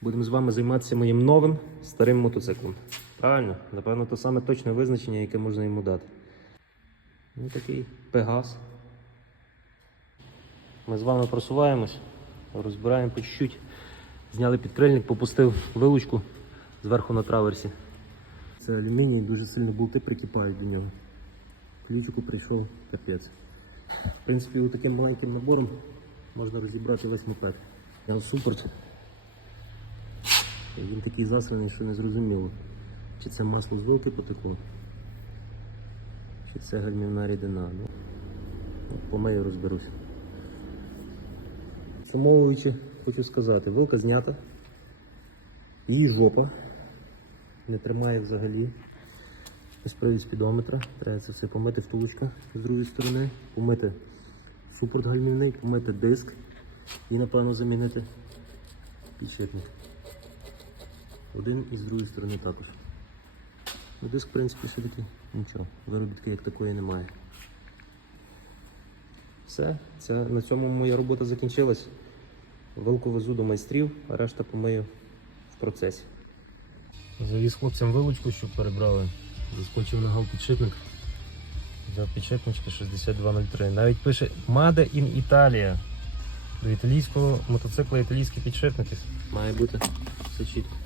Будемо з вами займатися моїм новим старим мотоциклом. Правильно? Напевно, то саме точне визначення, яке можна йому дати. Ну, такий Пегас. Ми з вами просуваємось, розбираємо по чуть-чуть. Зняли підкрильник, попустив вилучку зверху на траверсі. Це алюміній, дуже сильно болти прикипають до нього. Ключику прийшов капець. В принципі, таким маленьким набором можна розібрати весь мопед. Я супорт. І Він такий засраний, що не зрозуміло. Чи це масло з вилки потекло, чи це гальмівна рідина. Ну, помию розберусь. Замовуючи, хочу сказати, вилка знята. Її жопа не тримає взагалі. Ось спідометра. Треба це все помити втулочка з другої сторони, помити супорт гальмівний, помити диск і, напевно, замінити підшипник. Один і з другої сторони також. Ну, диск, в принципі, ще такий нічого. Виробітки як такої немає. Все, це, на цьому моя робота закінчилась. Вилку везу до майстрів, а решта помию в процесі. Завіз хлопцям вилучку, щоб перебрали. Заскочив на гал підшипник. Взяв підшипнички 6203. Навіть пише Made in Italia. До італійського мотоцикла італійські підшипники. Має бути все чітко.